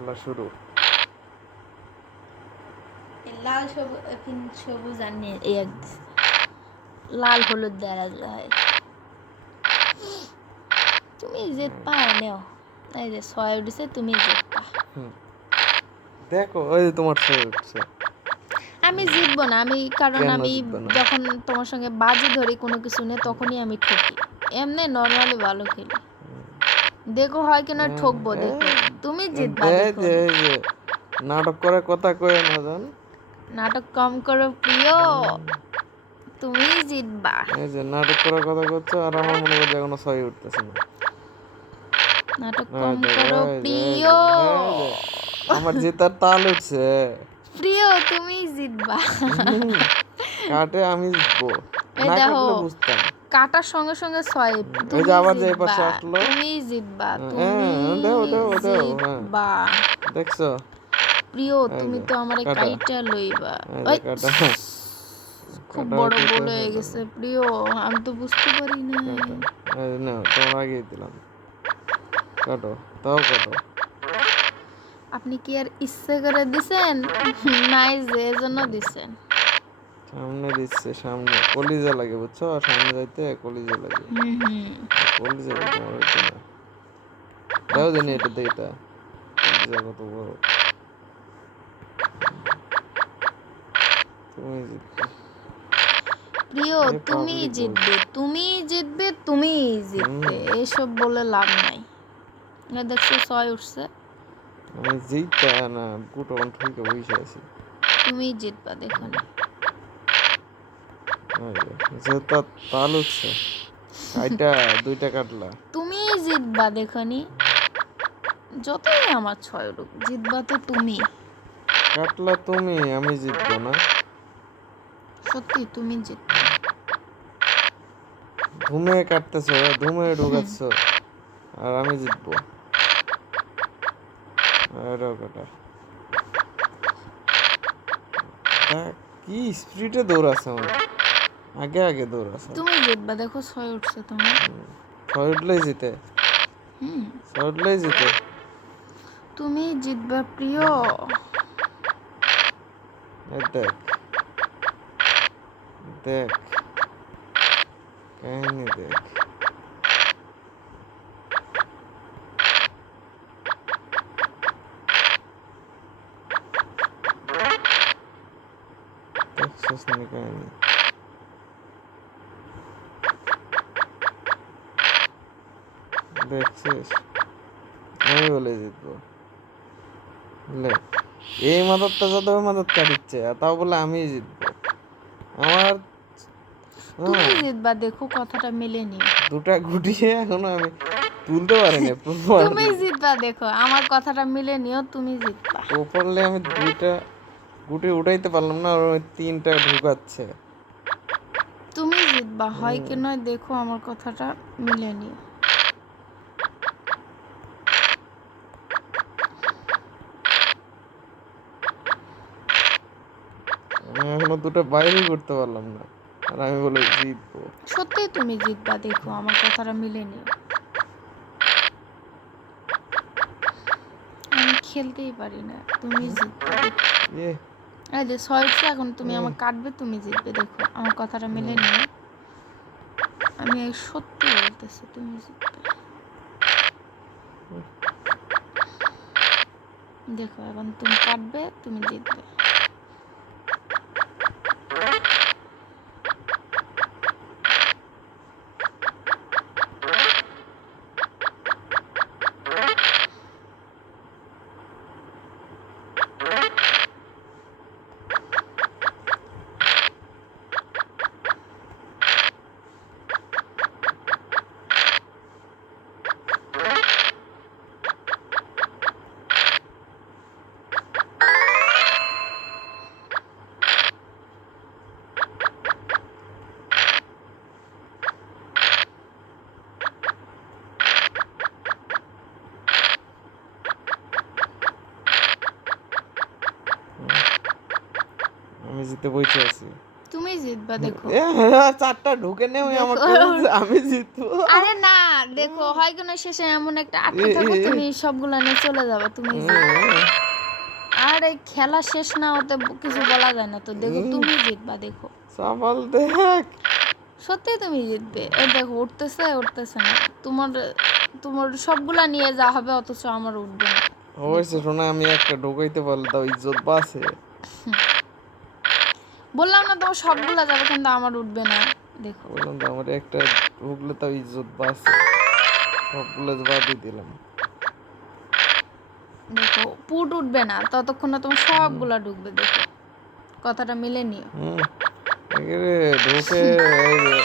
খেলা শুরু। লাল সবুজ আর এক লাল হলুদ দেওয়া যায় তুমি জেদ পা নেও। এই যে ছয় উঠেছে তুমি জেদ পা দেখো ওই যে তোমার ছবি উঠছে। আমি জিতবো না আমি কারণ আমি যখন তোমার সঙ্গে বাজি ধরি কোনো কিছু নিয়ে তখনই আমি ঠকি। এমনি নর্মালি ভালো খেলি। দেখো হয় কিনা ঠকবো দেখো। তুমি জিতবা নাটক করে কথা কয়ে না জান। নাটক কম করো প্রিয়। তুমি জিতবা। এই যে নাটক করে কথা করছ আর আমার মনে করছে এখনও ছয় উঠতেছে না। নাটক কম করো প্রিয়। আমার জেতার তাল উঠছে। প্রিয় তুমি জিতবা। কাটে আমি জিতবো। এই না কাটলে বুঝতাম। কাটার সঙ্গে সঙ্গে ছয় তুমি যে যে এই জিতবা পাশে আসলো। তুমি জিতবা তুমি দাও, দাও, দাও। জিতবা। দেখছ? প্রিয় তুমি তো আমারে কাইটা লইবা। ওই, খুব বড় ভুল হয়ে গেছে প্রিয় আমি তো বুঝতে পারি না নাও তোমার আগেই দিলাম। কাটো তাও কাটো। আপনি কি আর ইচ্ছে করে দিছেন? নাই যে জন্য দিছেন। সামনে দিচ্ছে সামনে। কলিজা লাগে বুঝছ? সামনে যাইতে কলিজা লাগে। কলিজা লাগে তোমার হইতে না। দাও জানি এটা দেখে এটা। কলিজা কত বড়। তুমি জিতবে প্রিয় তুমি জিতবে তুমি জিতবে তুমি জিতবে। এসব বলে লাভ নাই। না দেখছ ছয় উঠছে। আমি জিততা না গুটো ঠিক বসে আছি। তুমি জিতবা দেখো না। তাল উঠছে। কাইটা দুইটা কাটলা। তুমি জিতবা দেখো নি যতই আমার ছয় উঠুক জিতবা তো তুমি। কাটলা তুমি আমি জিতবো না। সত্যি তুমি জিতবে। ধুমে কাটতেছো ধুমে ঢুকাচ্ছ। আর আমি জিতবো। এটাও কাটা দেখ, কি স্পিডে দৌড়াচ্ছে আমার? আগে আগে দৌড়াচ্ছে তুমি জিতবা দেখো ছয় উঠছে তোমার। ছয় উঠলেই জিতে। হুম। ছয় উঠলেই জিতে। তুমি জিতবা প্রিয়। এই দেখ। দেখ। কাহিনী দেখ। দেখছিস না কাহিনী? দেখছিস? আমি বলে জিতবো লে এই যত মাদত কাটিচ্ছে আর তাও বলে আমি জিতবো। আমার তুমি হ্যাঁ, জিতবা দেখো কথাটা মিলে দুটা গুটিয়ে এখনও আমি তুলতে পারিনি তুমি জিতবা দেখো আমার কথাটা মিলে নিও তুমি জিতবা। প্রপারলি আমি দুইটা গুটি উঠাইতে পারলাম না আর তিনটা ঢুকাচ্ছে। তুমি জিতবা হয় কি নয় দেখো আমার কথাটা মিলে নিও এখনও দুটো বাইরেই করতে পারলাম না। আর আমি বলে জিতবো। সত্যি তুমি জিতবা দেখো আমার কথাটা মিলে নিও আমি খেলতেই পারি না তুমি জিতবা। এই যে ছয় এখন তুমি আমার কাটবে তুমি জিতবে দেখো আমার কথাটা মিলে নিও আমি সত্যি বলতেছি তুমি জিতবে। দেখো এখন তুমি কাটবে তুমি জিতবে। আমি জিতে বইতে আছি। তুমি জিতবা দেখো। হ্যাঁ, চারটা ঢুকে নেও আমাকে বলছে আমি জিতবো। আরে না দেখো হয় কোনো শেষে এমন একটা আটকে থাকো তুমি সবগুলা নিয়ে চলে যাবে তুমি আর এই খেলা শেষ না হতে কিছু বলা যায় না তো দেখো তুমি জিতবা দেখো। সামাল দেখ। সত্যি তুমি জিতবে। এই দেখো উঠতেছে উঠতেছে না। তোমার তোমার সবগুলা নিয়ে যা হবে অথচ আমার উঠবে না। হয়েছে শোনা আমি একটা ঢুকাইতে পারলে তাও ইজ্জত বাসে বললাম না তোমার সবগুলা যাবে কিন্তু আমার উঠবে না। দেখো। বললাম তো আমার একটা ঢুকলে তাও ইজ্জত বাসে সবগুলো বাদই দিলাম। দেখো পুট উঠবে না ততক্ষণ না তোমার সবগুলা ঢুকবে দেখো। কথাটা মিলে নিও হুম। ঢুকে এই যে